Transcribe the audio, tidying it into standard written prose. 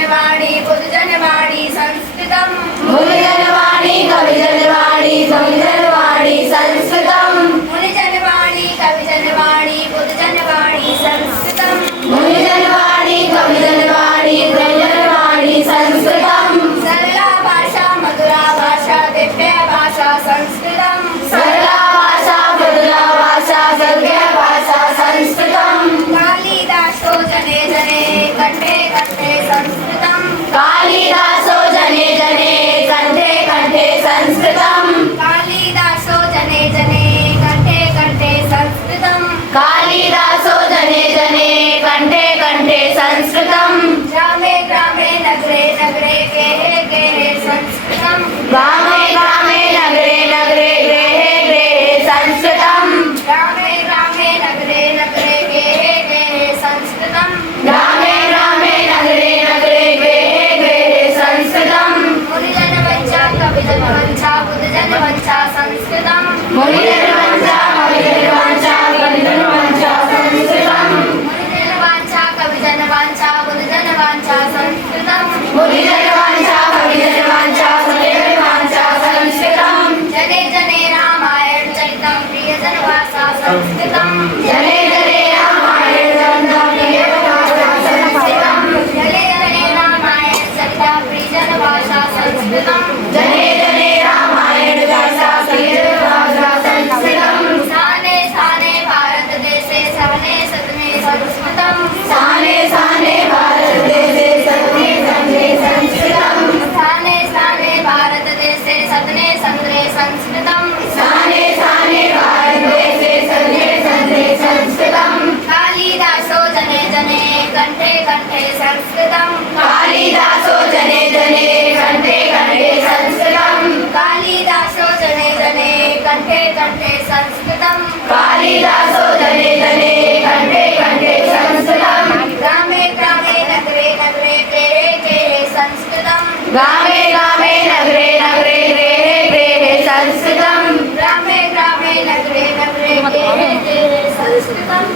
मुनिजनवाणी बुद्धजनवाणी संस्कृतम् मुनिजनवाणी कविजनवाणी संविजनवाणी संस्कृतम् मुनिजनवाणी कविजनवाणी बुद्धजनवाणी संस्कृतम् मुनिजनवाणी कविजनवाणी संविजनवाणी संस्कृतम् सरला भाषा मधुरा भाषा दिव्य भाषा संस्कृतम् सरला भाषा मधुरा भाषा दिव्य भाषा संस्कृतम् कालिदासो जने जने कंठे कंठे संस्कृतम् कालिदासो जने जने कंठे कंठे संस्कृतम् कालिदासो जने जने कंठे कंठे संस्कृतम् कालिदासो जने जने कंठे कंठे संस्कृतम् ग्रामे ग्रामे नगरे नगरे गेहे गेहे संस्कृतम् ग्रामे ग्रामे नगरे नगरे गृहे गृहे संस्कृतम् ग्रामे ग्रामे नगरे नगरे गेहे गेहे संस्कृतम् ग्रामे ग्रामे नगरे नगरे गृहे गृहे संस्कृतम् मुनिजनवंचा कविजनवंचा बुद्धजनवंचा संस्कृतम् मुनिजनवंचा कविजनवंचा कविजनवंचा संस्कृतम् मुनिजनवांचा कविजनवांचा बुद्धजनवांचा संस्कृतम् मुनिजनवंचा कविजनवंचा कविजनवंचा संस्कृतम् जने जने रामायण चरितं प्रियजनवासा संस्कृतम् जने जने रामायण ग्रन्थं प्रियजनवासा संस्कृतम् जने जने रामायण चरितं प्रियजनवासा संस्कृतम् जने जने रामायण ग्रन्थं प्रियजनवासा संस्कृतम् स्थाने स्थाने भारत देशे सवने सदने संस्कृतम् स्थाने स्थाने भारत देशे सदने सदने संस्कृतम् स्थाने स्थाने भारत देशे सदने सदने संस्कृतम् स्थाने स्थाने भारत देशे सदने सदने संस्कृतम् कालिदासो जने जने कंठे कंठे संस्कृतम् कालिदासो जने जने कंठे कंठे संस्कृतम् कालिदासो जने जने कंठे कंठे संस्कृतम् कालिदासो जने जने कंठे कंठे संस्कृतम् ग्रामे ग्रामे नगरे नगरे गृहे गृहे संस्कृतम् ग्रामे ग्रामे नगरे नगरे गृहे गृहे संस्कृतम् ग्रामे ग्रामे नगरे नगरे गृहे गृहे संस्कृतम्